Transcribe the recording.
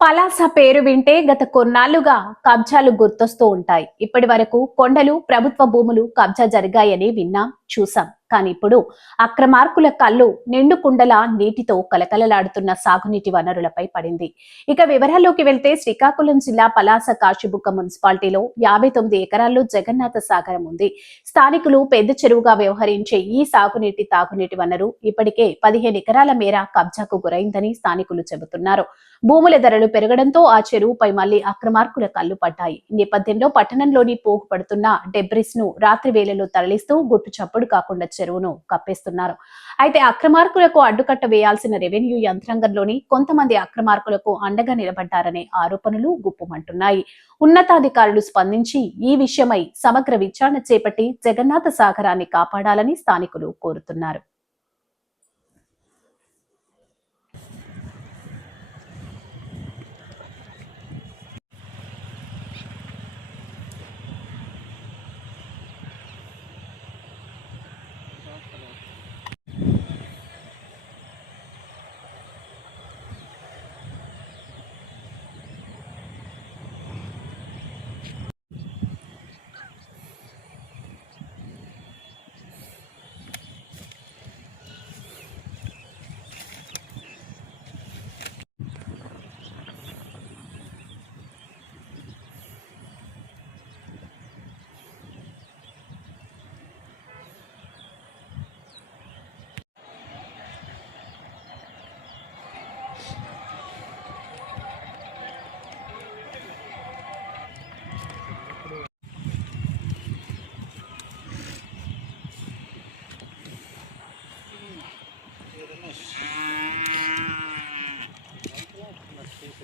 పలాస పేరు వింటే గత కొన్నాళ్లుగా కబ్జాలు గుర్తొస్తూ ఉంటాయి. ఇప్పటి వరకు కొండలు, ప్రభుత్వ భూములు కబ్జా జరిగాయని విన్నాం, చూసాం. కానీ ఇప్పుడు అక్రమార్కుల కళ్ళు నిండు కుండల నీటితో కలకలలాడుతున్న సాగునీటి వనరులపై పడింది. ఇక వివరాల్లోకి వెళ్తే శ్రీకాకుళం జిల్లా పలాస కాశీబుగ్గ మున్సిపాలిటీలో 59 ఎకరాల్లో జగన్నాథ సాగరం ఉంది. స్థానికులు పెద్ద చెరువుగా వ్యవహరించే ఈ తాగునీటి వనరు ఇప్పటికే 15 ఎకరాల మేర కబ్జాకు గురైందని స్థానికులు చెబుతున్నారు. భూముల ధరలు పెరగడంతో ఆ చెరువుపై మళ్లీ అక్రమార్కుల కళ్లు పడ్డాయి. ఈ నేపథ్యంలో పట్టణంలోని పోగుపడుతున్న డెబ్రిస్ ను రాత్రి వేళల్లో తరలిస్తూ గుట్టు చప్పుడు కాకుండా చెరువును కప్పేస్తున్నారు. అయితే అక్రమార్కులకు అడ్డుకట్ట వేయాల్సిన రెవెన్యూ యంత్రాంగంలోని కొంతమంది అక్రమార్కులకు అండగా నిలబడ్డారనే ఆరోపణలు గుప్పుమంటున్నాయి. ఉన్నతాధికారులు స్పందించి ఈ విషయమై సమగ్ర విచారణ చేపట్టి జగన్నాథ సాగరాన్ని కాపాడాలని స్థానికులు కోరుతున్నారు.